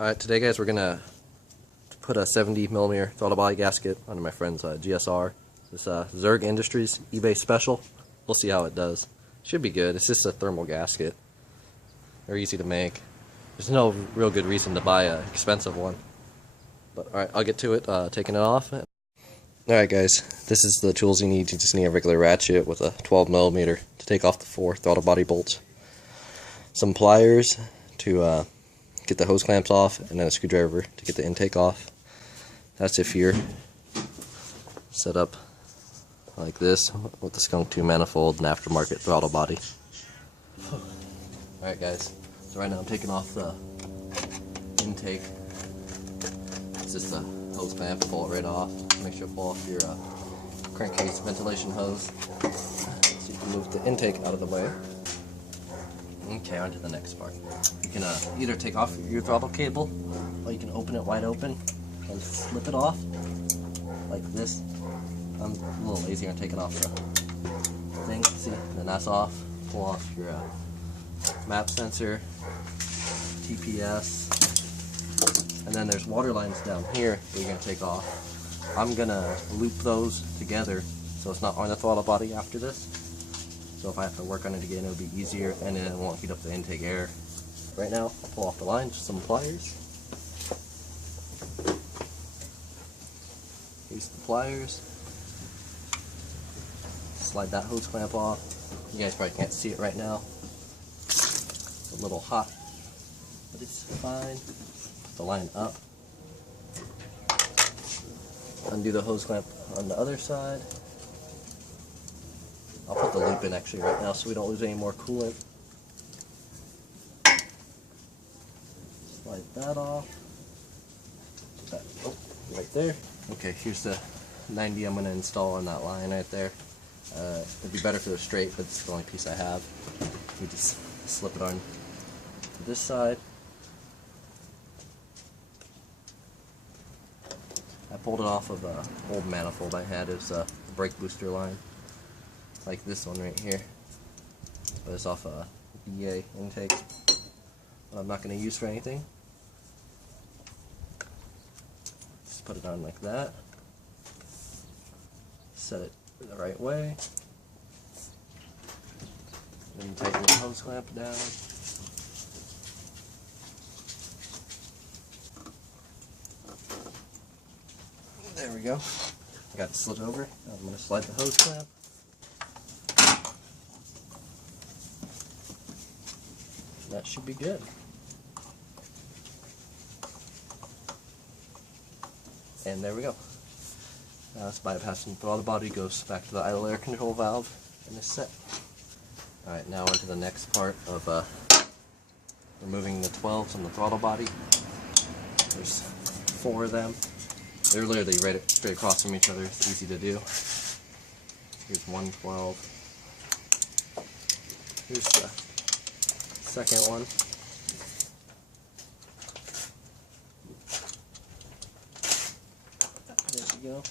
Alright, today guys we're gonna put a 70mm throttle body gasket onto my friend's GSR. This Zerg Industries eBay special. We'll see how it does. Should be good. It's just a thermal gasket. They're easy to make. There's no real good reason to buy an expensive one. But alright, I'll get to it, taking it off. Alright guys, this is the tools you need. You just need a regular ratchet with a 12mm to take off the 4 throttle body bolts. Some pliers to get the hose clamps off, and then a screwdriver to get the intake off. That's if you're set up like this with the Skunk 2 manifold and aftermarket throttle body. Alright guys, so right now I'm taking off the intake. It's just a hose clamp, pull it right off. Make sure to pull off your crankcase ventilation hose so you can move the intake out of the way. Okay, on to the next part. You can either take off your throttle cable, or you can open it wide open and slip it off, like this. I'm a little lazy on taking off the thing, see, then that's off. Pull off your map sensor, TPS, and then there's water lines down here that you're going to take off. I'm going to loop those together so it's not on the throttle body after this. So if I have to work on it again, it'll be easier, and then it won't heat up the intake air. Right now, I'll pull off the lines with some pliers. Here's the pliers. Slide that hose clamp off. You guys probably can't see it right now. It's a little hot, but it's fine. Put the line up. Undo the hose clamp on the other side. I'll put the loop in actually right now so we don't lose any more coolant. Slide that off. Put that, right there. Okay, here's the 90 I'm going to install on that line right there. It'd be better if it was straight, but it's the only piece I have. We just slip it on to this side. I pulled it off of an old manifold I had. It was a brake booster line, like this one right here, but it's off a BA intake that I'm not going to use for anything. Just put it on like that, set it the right way, then tighten the hose clamp down. There we go. I got it slid over. Now I'm going to slide the hose clamp. That should be good. And there we go. Now it's bypassing the throttle body, goes back to the idle air control valve, and it's set. Alright, now on to the next part of removing the 12s on the throttle body. There's 4 of them. They're literally right straight across from each other. It's easy to do. Here's one 12. Here's the second one. There we go.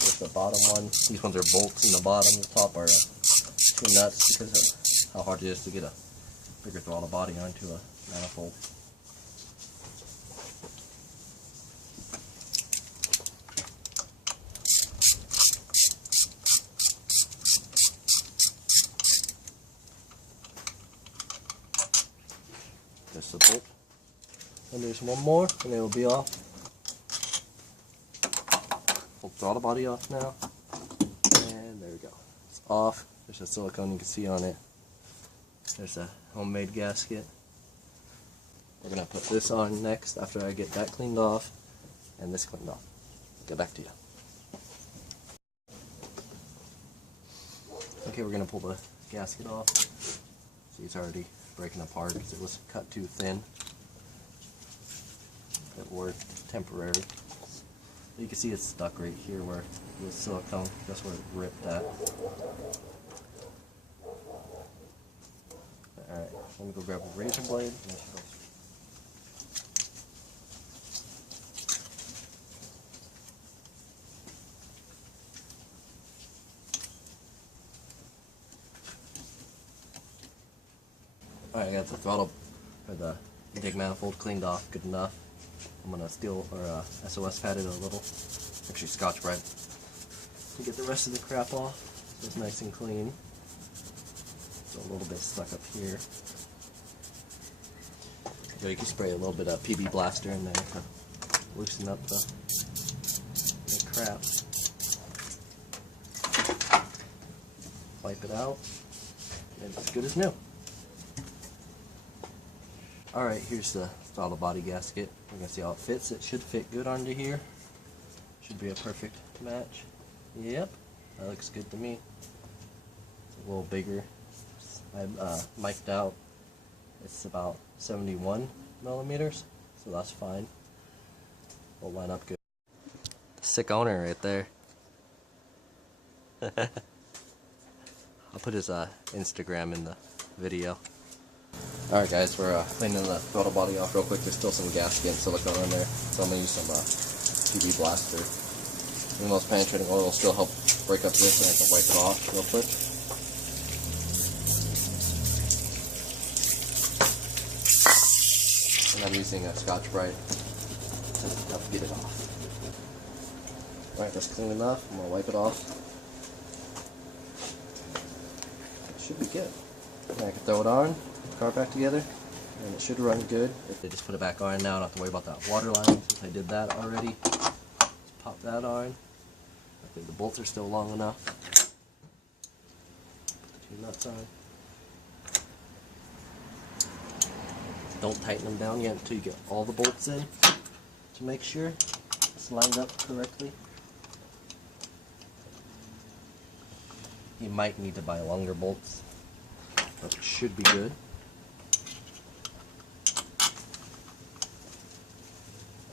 Here's the bottom one. These ones are bolts in the bottom. The top are 2 nuts because of how hard it is to get a bigger throttle body onto a manifold. Just the bolt. And there's one more, and it'll be off. Pull the throttle body off now. And there we go. It's off. There's a silicone you can see on it. There's a homemade gasket. We're going to put this on next after I get that cleaned off and this cleaned off. Get back to you. Okay, we're going to pull the gasket off. See, it's already breaking apart because it was cut too thin. It worked temporary. You can see it's stuck right here where the silicone, that's where it ripped at. Alright, let me go grab a razor blade. Alright, I got the throttle, or the intake manifold cleaned off, good enough. I'm gonna steel, or SOS pad it a little, actually Scotch Brite, to get the rest of the crap off, so it's nice and clean. So a little bit stuck up here. So you can spray a little bit of PB Blaster in there to loosen up the crap. Wipe it out, and it's good as new. Alright, here's the throttle body gasket. We're going to see how it fits. It should fit good onto here. Should be a perfect match. Yep, that looks good to me. It's a little bigger. I'm mic'd out. It's about 71 millimeters, so that's fine. We'll line up good. Sick owner right there. I'll put his Instagram in the video. Alright guys, we're cleaning the throttle body off real quick. There's still some gasket and silicone in there, so I'm going to use some PB Blaster. Even though it's penetrating oil, will still help break up this, and I can wipe it off real quick. And I'm using a Scotch Brite to help get it off. Alright, that's clean enough. I'm going to wipe it off. It should be good. And I can throw it on, put the car back together, and it should run good. If they just put it back on now, I don't have to worry about that water line since I did that already. Just pop that on. I think the bolts are still long enough. Put the two nuts on. Don't tighten them down yet until you get all the bolts in to make sure it's lined up correctly. You might need to buy longer bolts, but it should be good.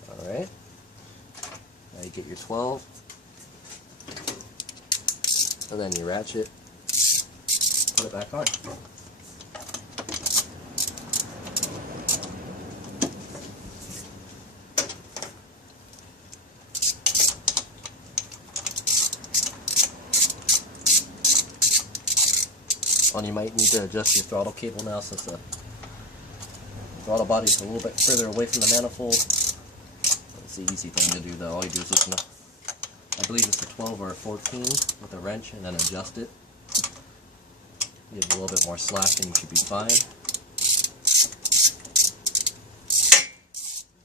Alright, now you get your 12, and then you ratchet, put it back on. And you might need to adjust your throttle cable now since the throttle body is a little bit further away from the manifold. It's the easy thing to do though. All you do is listen to, I believe it's a 12 or a 14 with a wrench, and then adjust it. Give it a little bit more slack and you should be fine.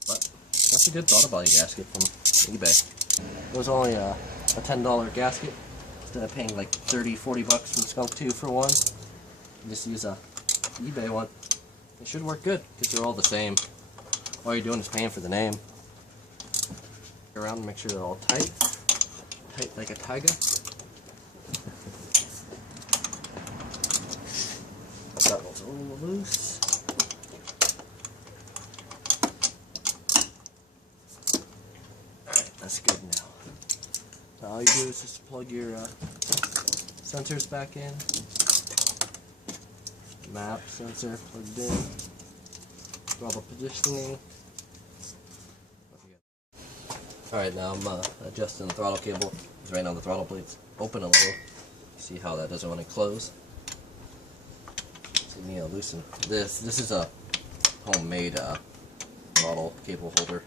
But that's a good throttle body gasket from eBay. It was only a $10 gasket instead of paying like 30-40 bucks from Skunk 2 for one. Just use a eBay one. It should work good because they're all the same. All you're doing is paying for the name. Go around and make sure they're all tight. Tight like a tiger. That one's a little loose. Alright, that's good now. Now all you do is just plug your sensors back in. Map sensor plugged in. Throttle positioning. Alright, now I'm adjusting the throttle cable. Because right now the throttle blade's open a little. See how that doesn't want to close. So you need to loosen this. This is a homemade throttle cable holder.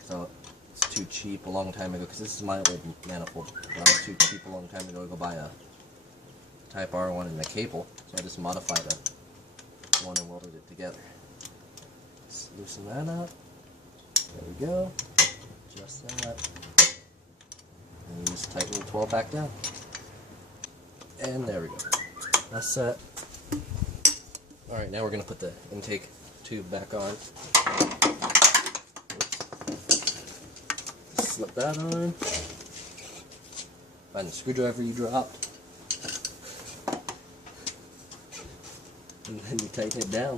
So it's too cheap a long time ago, because this is my old manifold. That was too cheap a long time ago to go buy a Type R one and the cable, so I just modified the one and welded it together. Let's loosen that up. There we go. Adjust that. And you just tighten the 12 back down. And there we go. That's set. Alright, now we're going to put the intake tube back on. Slip that on. Find the screwdriver you dropped. And then you tighten it down.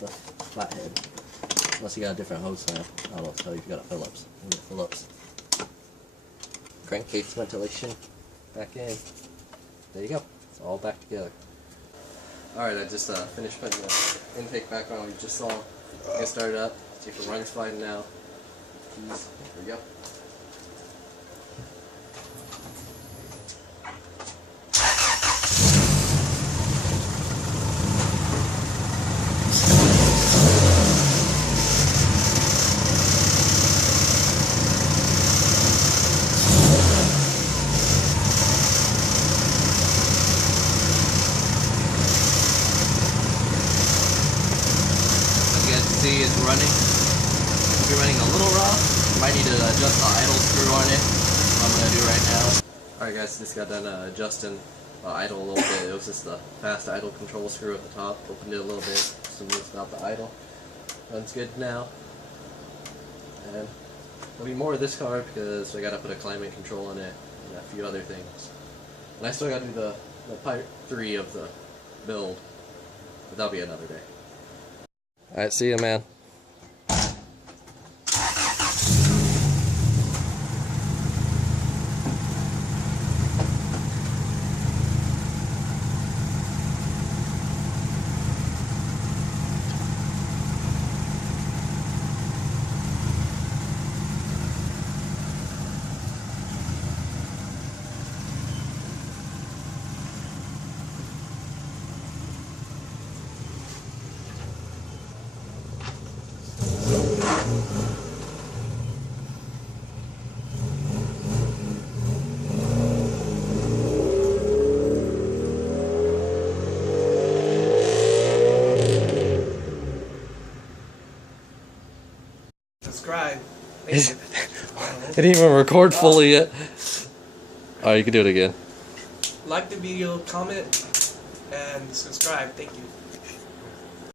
The flathead. Unless you got a different hose snap. I don't know what to tell you if you got a Phillips. You get Phillips. Crankcase ventilation back in. There you go. It's all back together. Alright, I just finished putting the intake back on. We just saw. Get started up. See if it runs fine now. Keys. There we go. running. It'll be running a little rough. Might need to adjust the idle screw on it. What I'm gonna do right now. Alright guys, just got done adjusting idle a little bit. It was just the fast idle control screw at the top. Opened it a little bit just to loosen out the idle. Runs good now. And there'll be more of this car because I gotta put a climate control in it and a few other things. And I still gotta do the part 3 of the build. But that'll be another day. Alright, see ya, man. Subscribe. It didn't even record fully yet. Alright, you can do it again. Like the video, comment, and subscribe. Thank you.